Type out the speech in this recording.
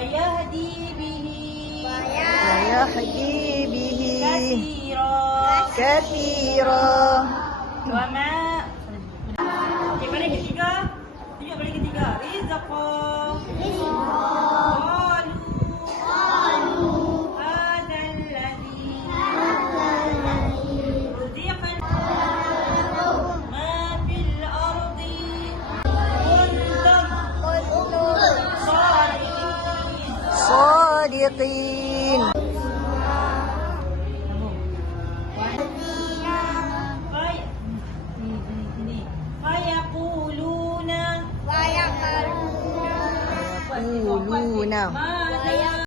ويهدي به كثيرا. وما okey, balik ketiga. Tunjuk balik ketiga. Rizqa. Qalu hadha alladhi ruziqna ma fil ardi kuntum صادقين. فيقولون يقولون ما